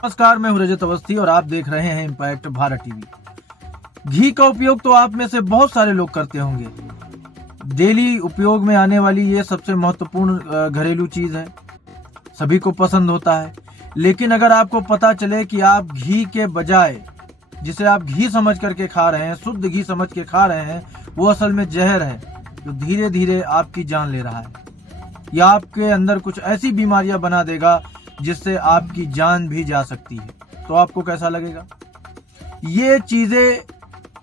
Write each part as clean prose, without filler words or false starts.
नमस्कार, मैं हूं रजत अवस्थी और आप देख रहे हैं इम्पैक्ट भारत टीवी। घी का उपयोग तो आप में से बहुत सारे लोग करते होंगे। डेली उपयोग में आने वाली ये सबसे महत्वपूर्ण घरेलू चीज है, सभी को पसंद होता है। लेकिन अगर आपको पता चले कि आप घी के बजाय जिसे आप घी समझ करके खा रहे हैं, शुद्ध घी समझ के खा रहे हैं, वो असल में जहर है जो धीरे धीरे आपकी जान ले रहा है या आपके अंदर कुछ ऐसी बीमारियां बना देगा जिससे आपकी जान भी जा सकती है, तो आपको कैसा लगेगा? ये चीजें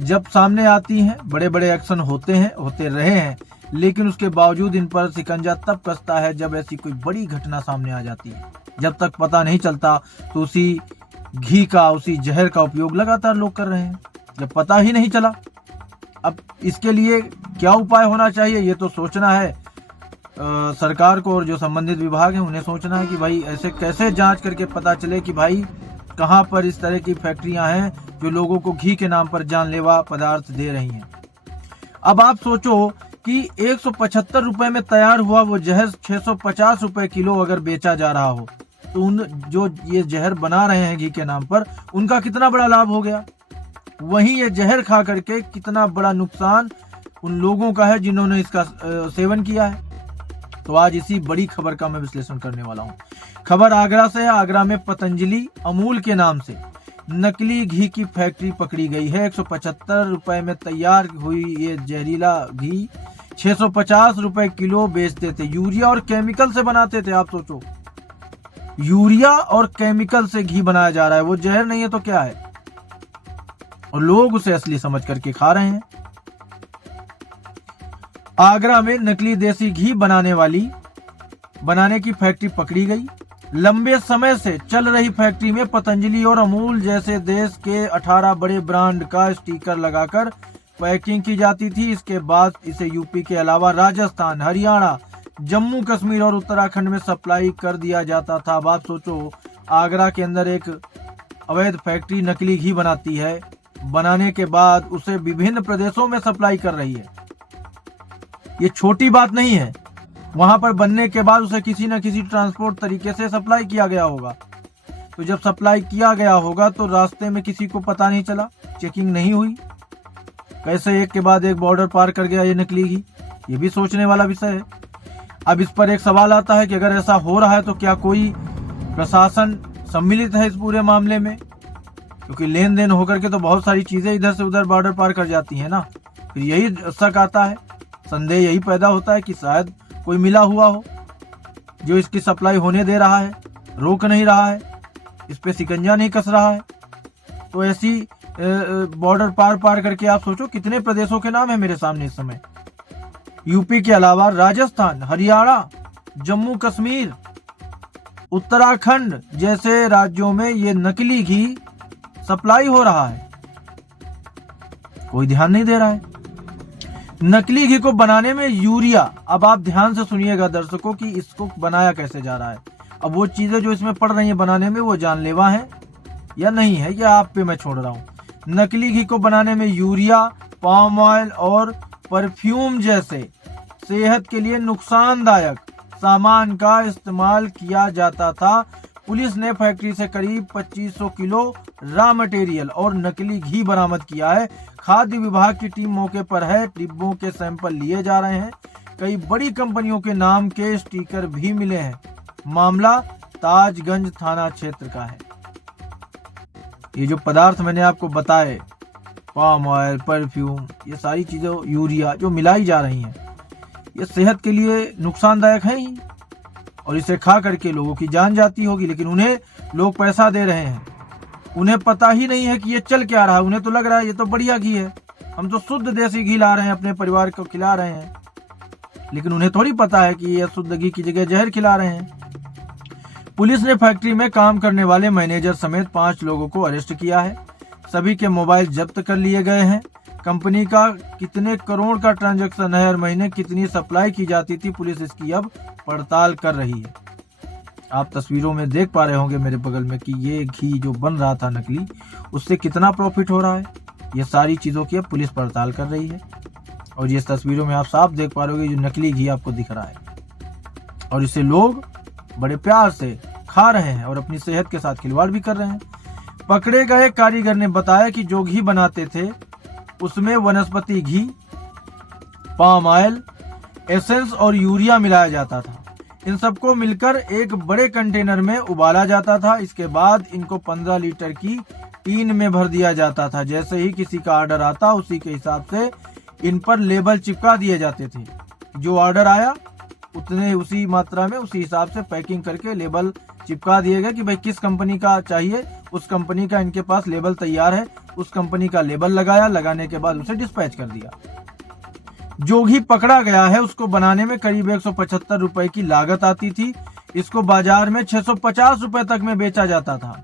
जब सामने आती हैं, बड़े बड़े एक्शन होते रहे हैं, लेकिन उसके बावजूद इन पर शिकंजा तब कसता है जब ऐसी कोई बड़ी घटना सामने आ जाती है। जब तक पता नहीं चलता तो उसी घी का, उसी जहर का उपयोग लगातार लोग कर रहे हैं। जब पता ही नहीं चला, अब इसके लिए क्या उपाय होना चाहिए, ये तो सोचना है सरकार को, और जो संबंधित विभाग है उन्हें सोचना है कि भाई ऐसे कैसे जांच करके पता चले कि भाई कहां पर इस तरह की फैक्ट्रियां हैं जो लोगों को घी के नाम पर जानलेवा पदार्थ दे रही हैं। अब आप सोचो कि 175 रुपए में तैयार हुआ वो जहर 650 रुपए किलो अगर बेचा जा रहा हो, तो उन जो ये जहर बना रहे हैं घी के नाम पर, उनका कितना बड़ा लाभ हो गया। वहीं ये जहर खा करके कितना बड़ा नुकसान उन लोगों का है जिन्होंने इसका सेवन किया है। तो आज इसी बड़ी खबर का मैं विश्लेषण करने वाला हूँ। खबर आगरा से है। आगरा में पतंजलि अमूल के नाम से नकली घी की फैक्ट्री पकड़ी गई है। 175 रुपए में तैयार हुई ये जहरीला घी 650 रुपए किलो बेचते थे। यूरिया और केमिकल से बनाते थे। आप सोचो, यूरिया और केमिकल से घी बनाया जा रहा है, वो जहर नहीं है तो क्या है, और लोग उसे असली समझ करके खा रहे हैं। आगरा में नकली देसी घी बनाने की फैक्ट्री पकड़ी गई। लंबे समय से चल रही फैक्ट्री में पतंजलि और अमूल जैसे देश के 18 बड़े ब्रांड का स्टिकर लगाकर पैकिंग की जाती थी। इसके बाद इसे यूपी के अलावा राजस्थान, हरियाणा, जम्मू कश्मीर और उत्तराखंड में सप्लाई कर दिया जाता था। अब आप सोचो, आगरा के अंदर एक अवैध फैक्ट्री नकली घी बनाती है, बनाने के बाद उसे विभिन्न प्रदेशों में सप्लाई कर रही है। ये छोटी बात नहीं है। वहां पर बनने के बाद उसे किसी न किसी ट्रांसपोर्ट तरीके से सप्लाई किया गया होगा। तो जब सप्लाई किया गया होगा तो रास्ते में किसी को पता नहीं चला, चेकिंग नहीं हुई, कैसे एक के बाद एक बॉर्डर पार कर गया ये नकली घी? ये भी सोचने वाला विषय है। अब इस पर एक सवाल आता है कि अगर ऐसा हो रहा है तो क्या कोई प्रशासन सम्मिलित है इस पूरे मामले में? क्योंकि लेन देन होकर के तो बहुत सारी चीजें इधर से उधर बॉर्डर पार कर जाती है ना। फिर यही शक आता है, संदेह यही पैदा होता है कि शायद कोई मिला हुआ हो जो इसकी सप्लाई होने दे रहा है, रोक नहीं रहा है, इस पे शिकंजा नहीं कस रहा है। तो ऐसी बॉर्डर पार करके आप सोचो कितने प्रदेशों के नाम है मेरे सामने इस समय। यूपी के अलावा राजस्थान, हरियाणा, जम्मू कश्मीर, उत्तराखंड जैसे राज्यों में ये नकली घी सप्लाई हो रहा है, कोई ध्यान नहीं दे रहा है। नकली घी को बनाने में यूरिया, अब आप ध्यान से सुनिएगा दर्शकों कि इसको बनाया कैसे जा रहा है। अब वो चीजें जो इसमें पड़ रही हैं बनाने में, वो जानलेवा है या नहीं है, या आप पे मैं छोड़ रहा हूं। नकली घी को बनाने में यूरिया, पाम ऑयल और परफ्यूम जैसे सेहत के लिए नुकसानदायक सामान का इस्तेमाल किया जाता था। पुलिस ने फैक्ट्री से करीब 2500 किलो रॉ मटेरियल और नकली घी बरामद किया है। खाद्य विभाग की टीम मौके पर है, डिब्बों के सैंपल लिए जा रहे हैं। कई बड़ी कंपनियों के नाम के स्टिकर भी मिले हैं। मामला ताजगंज थाना क्षेत्र का है। ये जो पदार्थ मैंने आपको बताए, पाम ऑयल, परफ्यूम, ये सारी चीजें, यूरिया जो मिलाई जा रही हैं, ये सेहत के लिए नुकसानदायक है ही, और इसे खा करके लोगों की जान जाती होगी। लेकिन उन्हें लोग पैसा दे रहे हैं, उन्हें पता ही नहीं है कि ये चल क्या रहा है। उन्हें तो लग रहा है ये तो बढ़िया घी है, हम तो शुद्ध देसी घी ला रहे हैं, अपने परिवार को खिला रहे हैं। लेकिन उन्हें थोड़ी पता है कि ये शुद्ध घी की जगह जहर खिला रहे हैं। पुलिस ने फैक्ट्री में काम करने वाले मैनेजर समेत 5 लोगों को अरेस्ट किया है। सभी के मोबाइल जब्त कर लिए गए हैं। कंपनी का कितने करोड़ का ट्रांजैक्शन है, हर महीने कितनी सप्लाई की जाती थी, पुलिस इसकी अब पड़ताल कर रही है। आप तस्वीरों में देख पा रहे होंगे मेरे बगल में कि ये घी जो बन रहा था नकली, उससे कितना प्रॉफिट हो रहा है। ये सारी चीज़ों की अब पुलिस पड़ताल कर रही है। और ये तस्वीरों में आप साफ देख पा रहे होगे जो नकली घी आपको दिख रहा है, और इसे लोग बड़े प्यार से खा रहे हैं और अपनी सेहत के साथ खिलवाड़ भी कर रहे हैं। पकड़े गए कारीगर ने बताया कि जो घी बनाते थे उसमें वनस्पति घी, पाम ऑयल, एसेंस और यूरिया मिलाया जाता था। इन सबको मिलकर एक बड़े कंटेनर में उबाला जाता था। इसके बाद इनको 15 लीटर की टीन में भर दिया जाता था। जैसे ही किसी का ऑर्डर आता उसी के हिसाब से इन पर लेबल चिपका दिए जाते थे। जो ऑर्डर आया उसी मात्रा में उसी हिसाब से पैकिंग करके लेबल चिपका दिए गए कि भाई किस कंपनी का चाहिए, उस कंपनी का इनके पास लेबल तैयार है, उस कंपनी का लेबल लगाया, लगाने के बाद उसे डिस्पैच कर दिया। जो घी पकड़ा गया है उसको बनाने में करीब 175 रुपए की लागत आती थी। इसको बाजार में 650 रुपए तक में बेचा जाता था।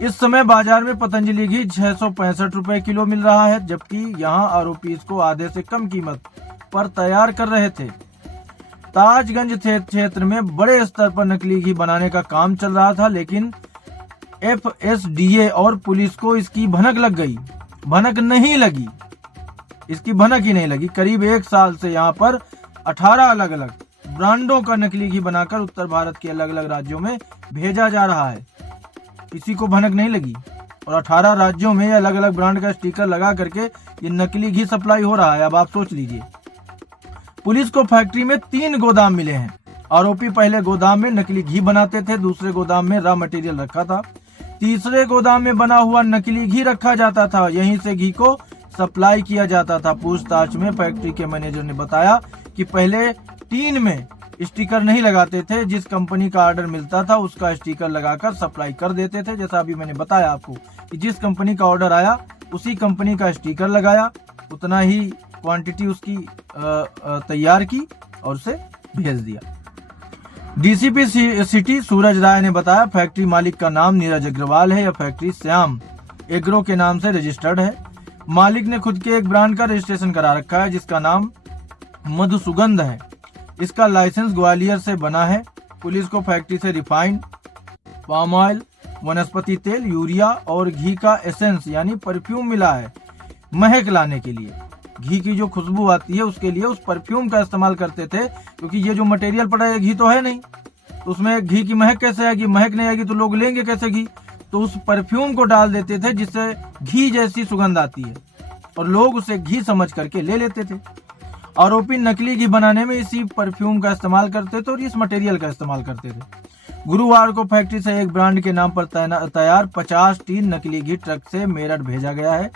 इस समय बाजार में पतंजलि घी 665 रुपए किलो मिल रहा है, जबकि यहाँ आरोपी इसको आधे से कम कीमत पर तैयार कर रहे थे। ताजगंज क्षेत्र में बड़े स्तर पर नकली घी बनाने का काम चल रहा था, लेकिन FSDA और पुलिस को इसकी भनक लग गई। भनक नहीं लगी, इसकी भनक ही नहीं लगी। करीब 1 साल से यहाँ पर 18 अलग अलग ब्रांडों का नकली घी बनाकर उत्तर भारत के अलग अलग राज्यों में भेजा जा रहा है। किसी को भनक नहीं लगी और 18 राज्यों में अलग अलग ब्रांड का स्टिकर लगा करके ये नकली घी सप्लाई हो रहा है। अब आप सोच लीजिए। पुलिस को फैक्ट्री में 3 गोदाम मिले हैं। आरोपी पहले गोदाम में नकली घी बनाते थे, दूसरे गोदाम में रॉ मटेरियल रखा था, तीसरे गोदाम में बना हुआ नकली घी रखा जाता था। यहीं से घी को सप्लाई किया जाता था। पूछताछ में फैक्ट्री के मैनेजर ने बताया कि पहले टीन में स्टिकर नहीं लगाते थे, जिस कंपनी का ऑर्डर मिलता था उसका स्टिकर लगाकर सप्लाई कर देते थे। जैसा अभी मैंने बताया आपको कि जिस कंपनी का ऑर्डर आया उसी कंपनी का स्टिकर लगाया, उतना ही क्वांटिटी उसकी तैयार की और उसे भेज दिया। डीसीपी सिटी सूरज राय ने बताया फैक्ट्री मालिक का नाम नीरज अग्रवाल है। यह फैक्ट्री श्याम एग्रो के नाम से रजिस्टर्ड है। मालिक ने खुद के एक ब्रांड का रजिस्ट्रेशन करा रखा है जिसका नाम मधुसुगंध है। इसका लाइसेंस ग्वालियर से बना है। पुलिस को फैक्ट्री से रिफाइंड, पाम ऑयल, वनस्पति तेल, यूरिया और घी का एसेंस यानी परफ्यूम मिला है महक लाने के लिए। घी की जो खुशबू आती है उसके लिए उस परफ्यूम का इस्तेमाल करते थे, क्योंकि ये जो मटेरियल पड़ा है घी तो है नहीं, तो उसमें घी की महक कैसे आएगी? महक नहीं आएगी तो लोग लेंगे कैसे घी? तो उस परफ्यूम को डाल देते थे जिससे घी जैसी सुगंध आती है और लोग उसे घी समझ करके ले लेते थे। आरोपी नकली घी बनाने में इसी परफ्यूम का इस्तेमाल करते थे और इस मटेरियल का इस्तेमाल करते थे। गुरुवार को फैक्ट्री से एक ब्रांड के नाम पर तैयार 50 टीन नकली घी ट्रक से मेरठ भेजा गया है।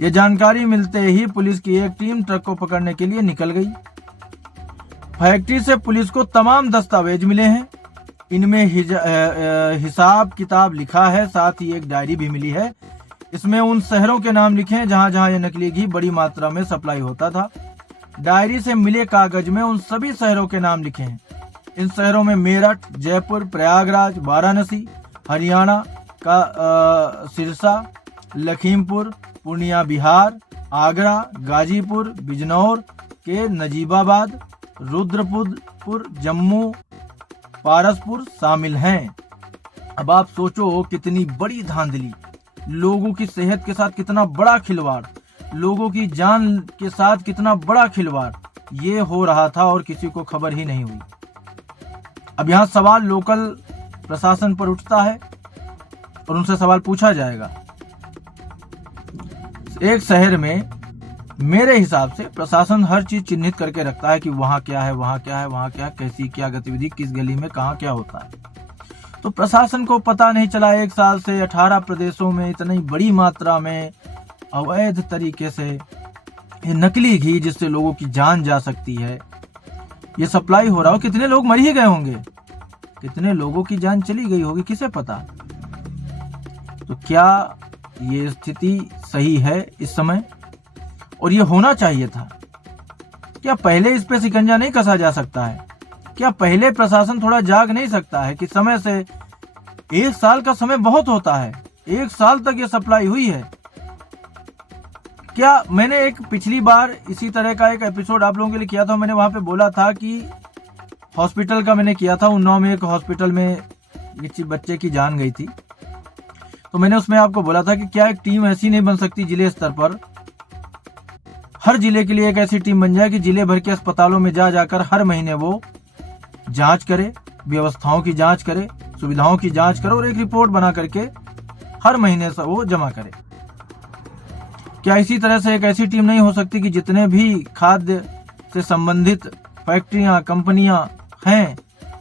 ये जानकारी मिलते ही पुलिस की एक टीम ट्रक को पकड़ने के लिए निकल गई। फैक्ट्री से पुलिस को तमाम दस्तावेज मिले हैं। इनमें हिसाब किताब लिखा है, साथ ही एक डायरी भी मिली है। इसमें उन शहरों के नाम लिखे हैं जहां जहां ये नकली घी बड़ी मात्रा में सप्लाई होता था। डायरी से मिले कागज में उन सभी शहरों के नाम लिखे हैं। इन शहरों में मेरठ, जयपुर, प्रयागराज, वाराणसी, हरियाणा का सिरसा, लखीमपुर, पूर्णिया बिहार, आगरा, गाजीपुर, बिजनौर के नजीबाबाद, रुद्रपुर, जम्मू, पारसपुर शामिल हैं। अब आप सोचो कितनी बड़ी धांधली, लोगों की सेहत के साथ कितना बड़ा खिलवाड़, लोगों की जान के साथ कितना बड़ा खिलवाड़ ये हो रहा था और किसी को खबर ही नहीं हुई। अब यहाँ सवाल लोकल प्रशासन पर उठता है और उनसे सवाल पूछा जाएगा। एक शहर में मेरे हिसाब से प्रशासन हर चीज चिन्हित करके रखता है कि वहाँ क्या है, वहाँ क्या है, वहाँ क्या, कैसी क्या गतिविधि, किस गली में कहाँ क्या होता है। तो प्रशासन को पता नहीं चला 1 साल से 18 प्रदेशों में इतनी बड़ी मात्रा में अवैध तरीके से ये नकली घी जिससे लोगों की जान जा सकती है ये सप्लाई हो रहा हो। कितने लोग मर ही गए होंगे, कितने लोगों की जान चली गई होगी, किसे पता। तो क्या ये स्थिति सही है इस समय? और ये होना चाहिए था। क्या पहले इस पे शिकंजा नहीं कसा जा सकता है? क्या पहले प्रशासन थोड़ा जाग नहीं सकता है कि समय से 1 साल का समय बहुत होता है, 1 साल तक ये सप्लाई हुई है। क्या मैंने एक पिछली बार इसी तरह का एक एपिसोड आप लोगों के लिए किया था, मैंने वहां पे बोला था कि हॉस्पिटल का मैंने किया था, उन्नाव में एक हॉस्पिटल में एक बच्चे की जान गई थी। तो मैंने उसमें आपको बोला था कि क्या एक टीम ऐसी नहीं बन सकती जिले स्तर पर, हर जिले के लिए एक ऐसी टीम बन जाए कि जिले भर के अस्पतालों में जा जाकर हर महीने वो जांच करे, व्यवस्थाओं की जांच करे, सुविधाओं की जांच करे और एक रिपोर्ट बना करके हर महीने से वो जमा करे। क्या इसी तरह से एक ऐसी टीम नहीं हो सकती कि जितने भी खाद्य से संबंधित फैक्ट्रियां, कंपनियां हैं,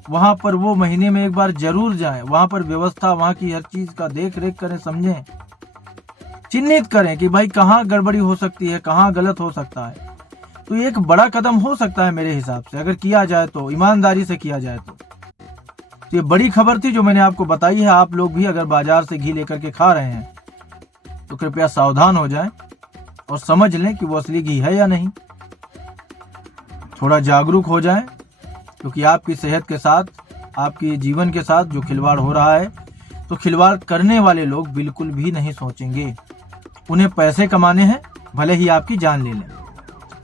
वहां पर वो महीने में एक बार जरूर जाएं, वहां पर व्यवस्था, वहां की हर चीज का देख रेख करें, समझें, चिन्हित करें कि भाई कहाँ गड़बड़ी हो सकती है, कहाँ गलत हो सकता है। तो ये एक बड़ा कदम हो सकता है मेरे हिसाब से, अगर किया जाए तो, ईमानदारी से किया जाए तो। ये बड़ी खबर थी जो मैंने आपको बताई है। आप लोग भी अगर बाजार से घी लेकर के खा रहे हैं तो कृपया सावधान हो जाएं और समझ लें कि वो असली घी है या नहीं। थोड़ा जागरूक हो जाएं, क्योंकि आपकी सेहत के साथ, आपके जीवन के साथ जो खिलवाड़ हो रहा है, तो खिलवाड़ करने वाले लोग बिल्कुल भी नहीं सोचेंगे। उन्हें पैसे कमाने हैं, भले ही आपकी जान ले लें।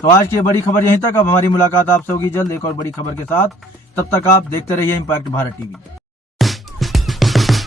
तो आज की बड़ी खबर यहीं तक। अब हमारी मुलाकात आपसे होगी जल्द एक और बड़ी खबर के साथ। तब तक आप देखते रहिए इम्पैक्ट भारत टीवी।